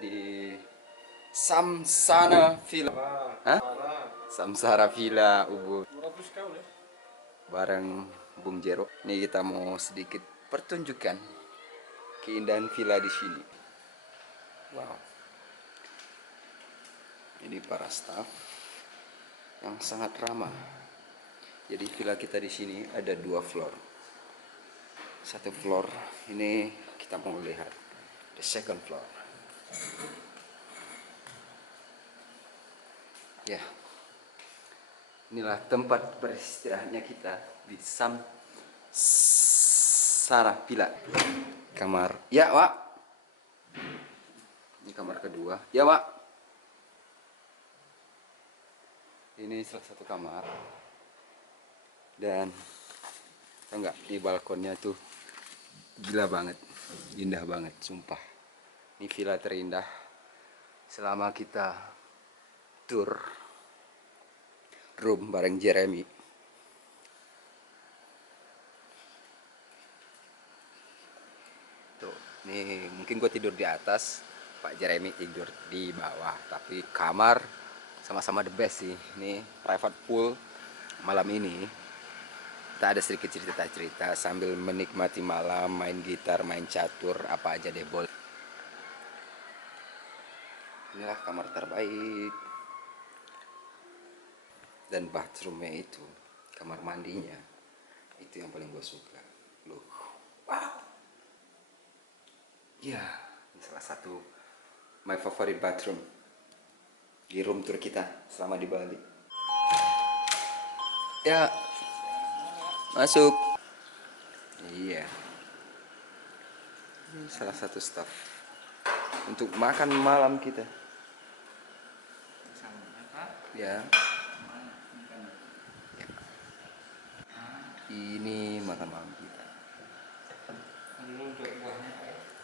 di Samsara Villa. Hah? Samsara Villa Ubud. Bareng Bung Jero. Nih kita mau sedikit pertunjukan keindahan villa di sini. Wow. Ini para staff yang sangat ramah. Jadi villa kita di sini ada 2 floor. Satu floor ini kita mau lihat the second floor. Ya, inilah tempat beristirahatnya kita di Samsara Villa. Kamar, ya Wak. Ini kamar kedua, ya Wak. Ini salah satu kamar. Dan enggak, di balkonnya tuh gila banget, indah banget, sumpah. Ini villa terindah selama kita tour room bareng Jeremy. Tuh, nih mungkin gue tidur di atas, Pak Jeremy tidur di bawah, tapi kamar sama-sama the best sih. Ini private pool malam ini. Kita ada sedikit cerita-cerita sambil menikmati malam, main gitar, main catur, apa aja deh boleh. Inilah kamar terbaik. Dan bathroomnya itu, kamar mandinya, itu yang paling gue suka. Loh, wow. Ya, ini salah satu my favorite bathroom di room tour kita selama di Bali. Ya, masuk. Iya. Ini salah satu staff untuk makan malam kita. Ya. Ini makan malam kita.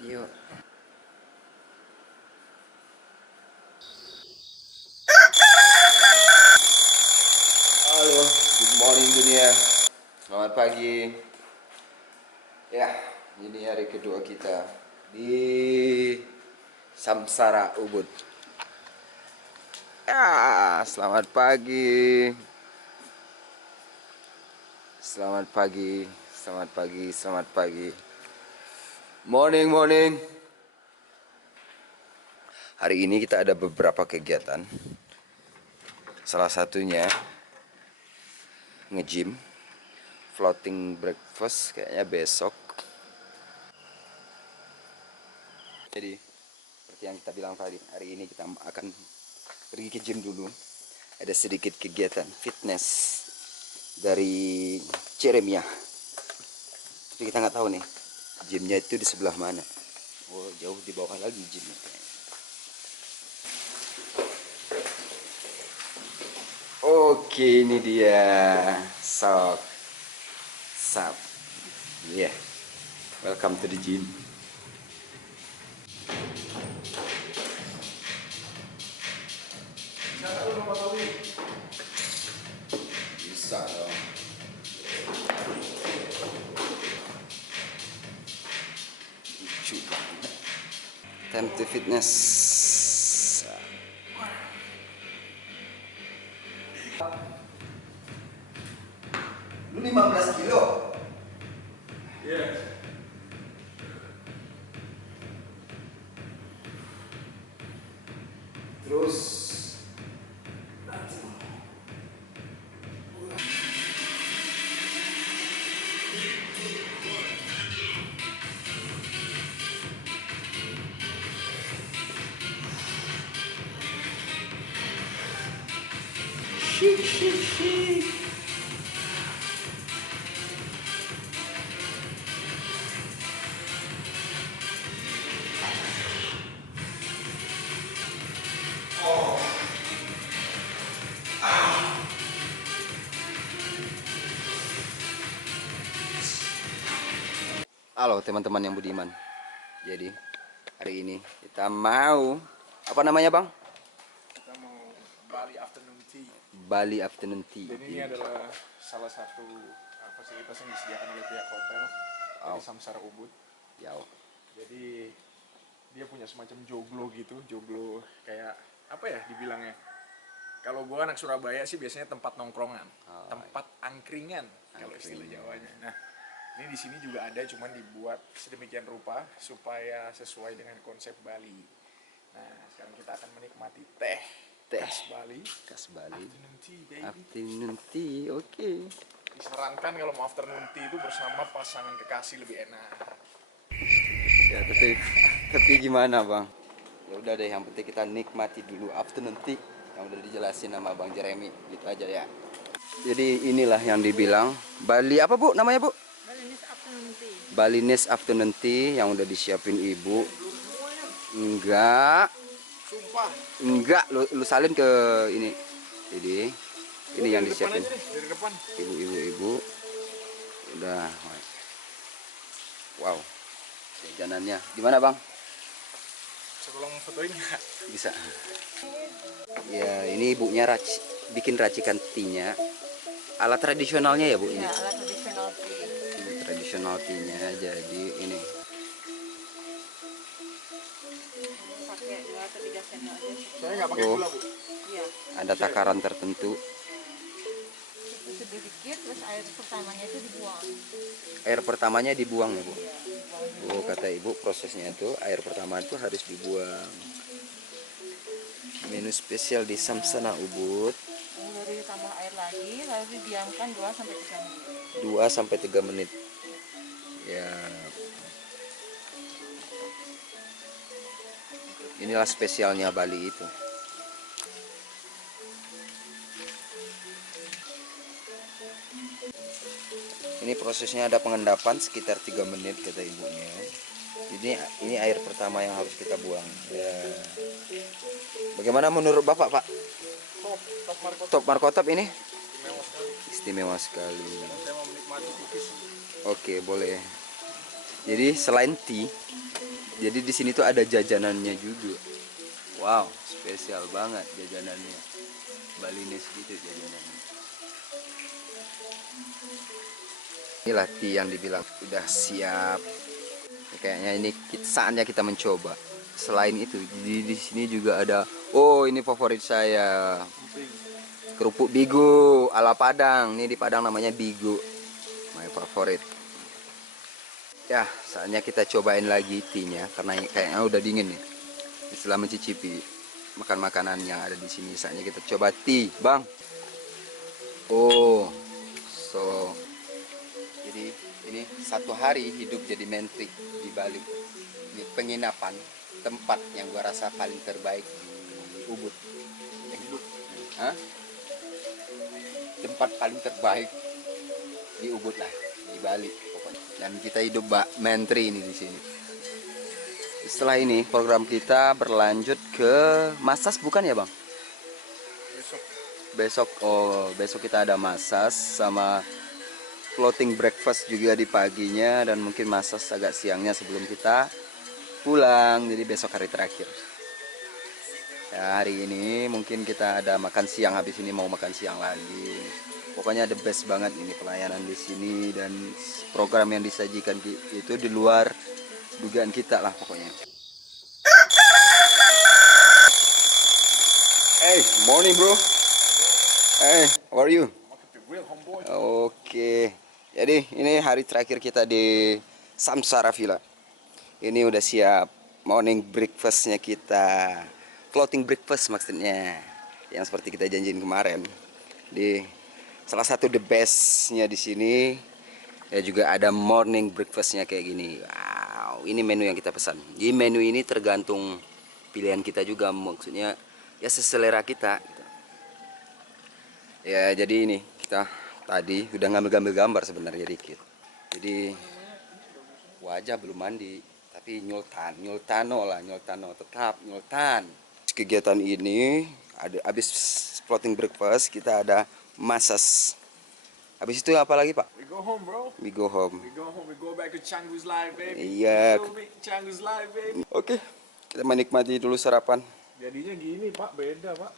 Yuk. Halo, good morning dunia. Selamat pagi. Ya, ini hari kedua kita di Samsara Ubud. Ya, selamat pagi. Selamat pagi, selamat pagi, selamat pagi. Morning, morning. Hari ini kita ada beberapa kegiatan. Salah satunya nge-gym, floating breakfast kayaknya besok. Jadi seperti yang kita bilang tadi, hari ini kita akan pergi ke gym dulu. Ada sedikit kegiatan fitness dari Jeremia. Tapi kita nggak tahu nih, gymnya itu di sebelah mana. Oh, jauh di bawah lagi gymnya. Oke, ini dia sok sap. Yeah, welcome to the gym. Bisa dong. Lucu banget. Time to fitness. Lu 15 kilo? Iya. Terus halo teman-teman yang budiman. Jadi hari ini kita mau apa namanya bang? Kita mau Bali Afternoon Tea. Bali Afternoon Tea. Jadi ini adalah salah satu fasilitas yang disediakan oleh pihak hotel di Samsara Ubud. Jauh. Jadi dia punya semacam joglo gitu, joglo kayak apa ya dibilangnya. Kalau gua anak Surabaya sih biasanya tempat nongkrongan, tempat angkringan kalau istilah Jawanya. Nah, ini di sini juga ada, cuman dibuat sedemikian rupa supaya sesuai dengan konsep Bali. Nah, sekarang kita akan menikmati teh khas Bali. Khas Bali. Afternoon tea, baby. Afternoon tea, oke. Disarankan kalau mau afternoon tea itu bersama pasangan kekasih lebih enak. Ya, tapi gimana bang? Ya udah deh, yang penting kita nikmati dulu afternoon tea yang udah dijelasin sama Bang Jeremy, gitu aja ya. Jadi inilah yang dibilang Bali apa bu namanya bu? Balinese afternoon tea. Balinese afternoon tea yang udah disiapin ibu. Sumpah. Enggak, lu salin ke ini. Jadi ini yang Dari depan disiapin. aja deh, dari depan. Ibu. Udah. Wow. Jajanannya. Gimana bang? Bisa tolong fotoin nggak? Bisa. Ya, ini ibunya bikin racikan tea-nya. Alat tradisionalnya ya bu ini. Ya, alat tradisional tea. Ini tradisional tea-nya. Jadi ini. Pakai 2 atau 3 sendok aja. Saya nggak pakai Oh. gula bu. Iya. Ada takaran tertentu. Itu sedikit, terus air pertamanya itu dibuang. Air pertamanya dibuang ya bu. Iya, dibuang. Oh, kata ibu prosesnya itu air pertama itu harus dibuang. Menu spesial di Samsana Ubud. Lalu ditambah air lagi, lalu didiamkan 2 sampai 3 menit. 2 sampai 3 menit. Ya. Inilah spesialnya Bali itu. Ini prosesnya ada pengendapan sekitar 3 menit kata ibunya. Ini air pertama yang harus kita buang. Ya. Bagaimana menurut Bapak, Pak? Top markot. Top markotop ini Istimewa sekali. istimewa sekali. Saya mau menikmati cookies. Oke, boleh. Jadi selain tea, jadi di sini tuh ada jajanannya juga. Wow, spesial banget jajanannya. Balinese gitu jajanannya. Inilah tea yang dibilang udah siap. Ya, kayaknya ini saatnya kita mencoba. Selain itu, di sini juga ada. Oh, ini favorit saya. Kerupuk Bigo ala Padang. Ini di Padang namanya Bigo. My favorit. Ya, saatnya kita cobain lagi tea-nya karena kayaknya udah dingin nih. Setelah mencicipi makan makanan yang ada di sini, saatnya kita coba tea, Bang. Oh, so jadi ini 1 hari hidup jadi menteri di Bali. Ini penginapan tempat yang gua rasa paling terbaik di Ubud. Hah? Tempat paling terbaik di Ubud lah, di Bali pokoknya. Dan kita hidup menteri ini di sini. Setelah ini program kita berlanjut ke Masas bukan ya bang? Besok besok kita ada Masas sama floating breakfast juga di paginya dan mungkin Masas agak siangnya sebelum kita pulang. Jadi besok hari terakhir. Ya, hari ini mungkin kita ada makan siang, habis ini mau makan siang lagi. Pokoknya the best banget ini pelayanan di sini dan program yang disajikan itu di luar dugaan kita lah pokoknya. Hey, morning bro. Hey, how are you? Oke. Jadi ini hari terakhir kita di Samsara Villa. Ini udah siap morning breakfastnya kita. Floating breakfast maksudnya. Yang seperti kita janjiin kemarin. Di salah satu the bestnya di sini ya juga ada morning breakfastnya kayak gini. Wow, ini menu yang kita pesan. Di menu ini tergantung pilihan kita juga, maksudnya ya seselera kita. Gitu. Ya jadi ini kita tadi udah ngambil gambar sebenarnya dikit. Jadi wajah belum mandi, tapi nyultano tetap nyultan. Kegiatan ini ada habis floating breakfast kita ada Masas. Habis itu apa lagi Pak? We go home, bro. We go home. We go home. We go back to Canggu's Live, baby. Iya. Canggu's Live, baby. Oke, kita menikmati dulu sarapan. Jadinya gini, Pak. Beda, Pak.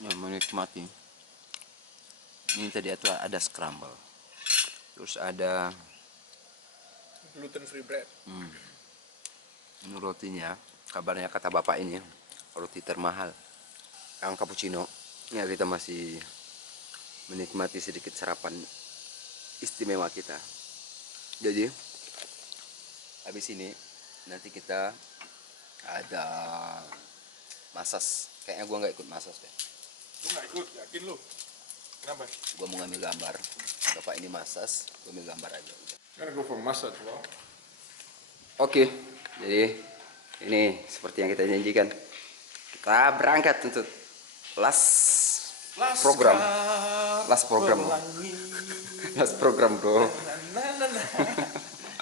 Ya, menikmati. Ini tadi itu ada scramble. Terus ada Gluten free bread. Ini rotinya, kabarnya kata bapak ini roti termahal. Yang cappuccino, ya kita masih menikmati sedikit sarapan istimewa kita. Jadi habis ini nanti kita ada masas. Kayaknya gua nggak ikut masas deh. Lu nggak ikut, yakin lu? Kenapa? Gua mau ngambil gambar. Bapak ini masas, gua ambil gambar aja. Karena gue for massage, bro. Oke, jadi ini seperti yang kita janjikan. Kita berangkat untuk last program. Last program. Last program, bro.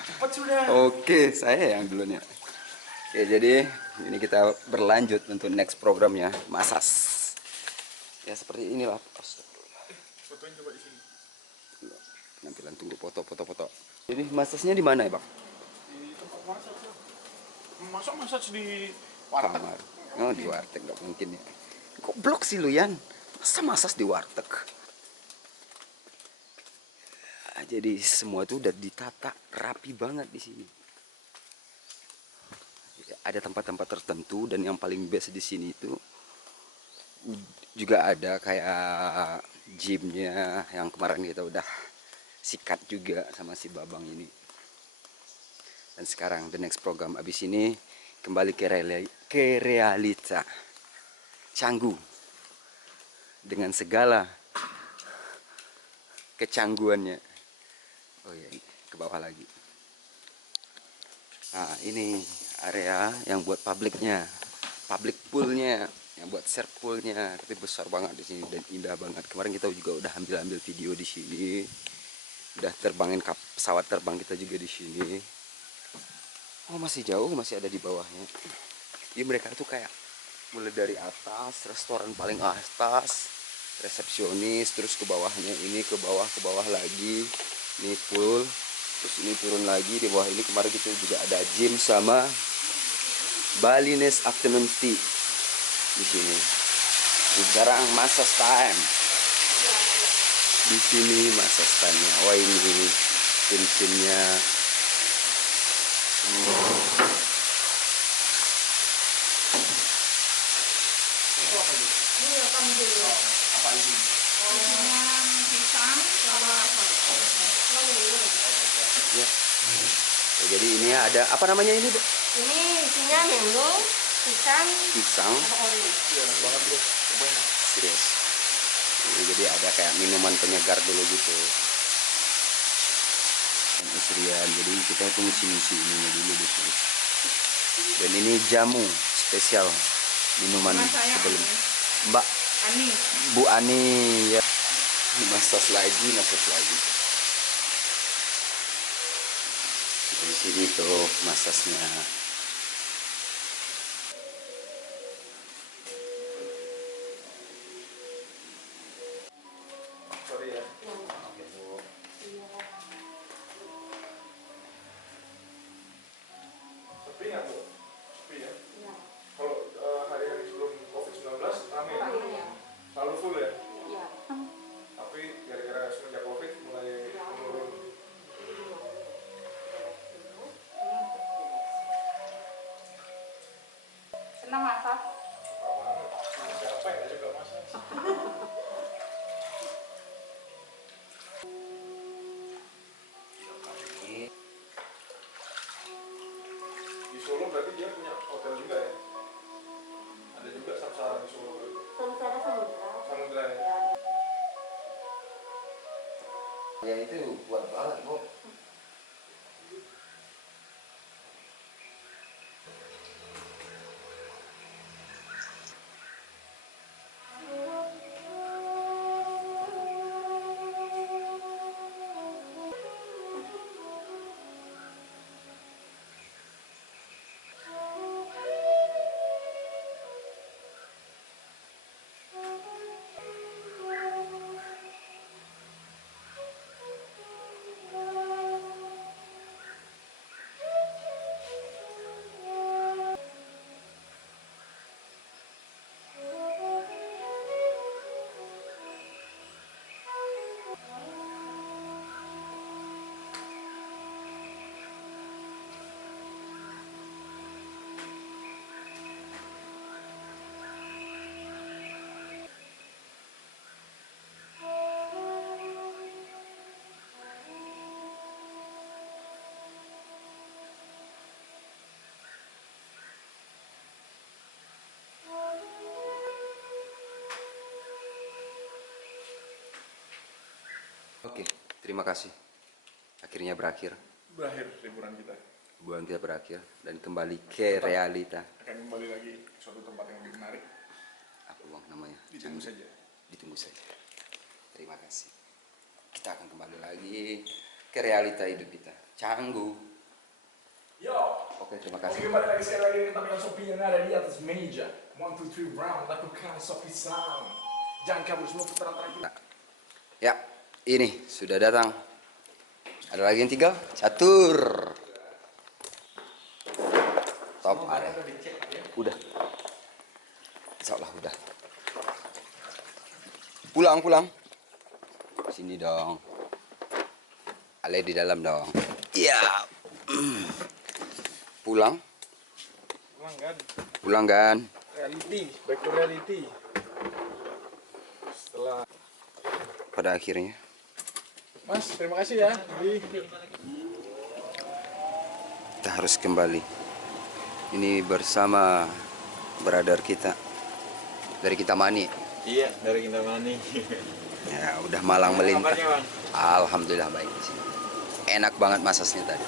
Cepat sudah. Oke, saya yang dulunya. Oke, jadi ini kita berlanjut untuk next programnya, masas. Ya seperti inilah. Astagfirullah. Fotoin coba di sini. Penampilan tunggu foto. Jadi masasnya di mana ya, Bang? Di tempat masak tuh. Masa massage di warteg? Kamar. Oh, di warteg nggak mungkin ya. Kok blok sih lu, Yan? Masa masas di warteg? Ah, jadi semua itu udah ditata rapi banget di sini. Ada tempat-tempat tertentu dan yang paling best di sini itu juga ada kayak gymnya yang kemarin kita udah sikat juga sama si Babang ini. Dan sekarang the next program abis ini kembali ke realita Canggu dengan segala kecangguannya. Oh iya, ke bawah lagi. Nah, ini area yang buat publiknya, public poolnya, yang buat share poolnya. Tapi besar banget di sini dan indah banget. Kemarin kita juga udah ambil video di sini. Udah terbangin pesawat terbang kita juga di sini. Oh, masih jauh, masih ada di bawahnya. Jadi mereka tuh kayak mulai dari atas, restoran paling atas, resepsionis, terus ke bawahnya ini, ke bawah lagi. Ini pool, terus ini turun lagi di bawah ini. Kemarin kita juga ada gym sama Balinese afternoon tea di sini. Sekarang massage time. Di sini massage time-nya. Wah, ini tim-timnya. Ini rekam dulu. Apa ini? Isinya pisang sama Ya. Ya, jadi ini ada apa namanya ini, Dek? ini isinya mango, pisang, Pisang. sama orange. Iya, enak banget bro. Cobain. Serius. Jadi ada kayak minuman penyegar dulu gitu. Dan isrian. Jadi kita tuh ngisi ininya dulu di sini. Dan ini jamu spesial minuman Nama saya sebelum Ani. Mbak Ani. Bu Ani ya. Massage lagi. Di sini tuh massasnya. Sorry ya. Sepi nggak bu? Sepi ya. Kalau hari-hari sebelum COVID-19 ramai ya? Selalu full ya? Tapi gara-gara semenjak COVID mulai menurun. Senang masak? Suka banget. Siapa yang nggak suka masak? Di Solo berarti dia punya hotel juga ya? Ada juga Samsara di Solo berarti. Samsara Samudra. Samudra ya? Ya itu buat banget, Bu. Oke, terima kasih. Akhirnya berakhir. Berakhir liburan kita. Liburan kita berakhir dan kembali ke realita. Akan kembali lagi ke suatu tempat yang lebih menarik. Apa bang namanya? Ditunggu saja. Ditunggu saja. Terima kasih. Kita akan kembali lagi ke realita hidup kita. Canggu. Yo. Oke, terima Oke, kasih. kembali lagi sekali lagi kita dengan Shopee yang ada di atas meja. 1, 2, 3 round, lakukan Shopee sound. Jangan kabur semua putaran terakhir. Ya, ini sudah datang. Ada lagi yang tinggal? Catur. Top area. Udah. Insya Allah udah. Pulang. Sini dong. Ale di dalam dong. Iya. Pulang. Pulang kan? Reality, back to reality. Setelah Pada akhirnya. Mas, terima kasih ya. Kita harus kembali. Ini bersama brother kita. Dari Kintamani. Iya, dari Kintamani. Ya, udah malang melintang. Kabarnya, Bang? Alhamdulillah baik di sini. Enak banget masasnya tadi.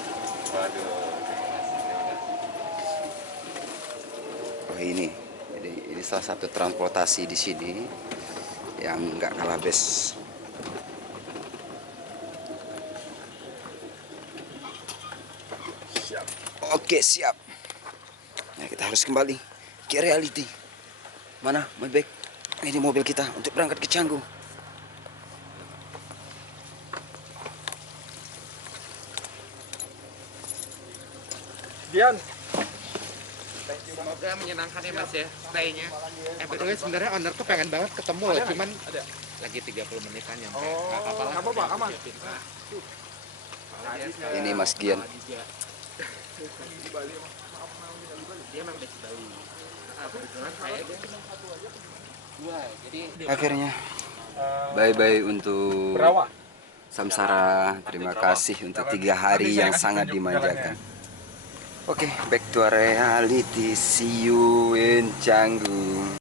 Waduh, terima kasih. Oh ini. Jadi ini salah satu transportasi di sini yang nggak kalah best. Oke, siap. Nah, kita harus kembali ke reality. Mana my bag? Ini mobil kita untuk berangkat ke Canggu. Dian. Semoga menyenangkan ya mas ya stay-nya. Betul sebenarnya owner tuh pengen banget ketemu loh, cuman lagi 30 menitan nyampe. Nggak apa-apa lah. Nggak apa-apa, aman. Ini Mas Gian. Dia emang dari Bali. Kebetulan saya dua, jadi Akhirnya bye-bye untuk Berawak. Samsara. Terima kasih untuk 3 hari yang sangat dimanjakan. Oke, back to reality. See you in Canggu.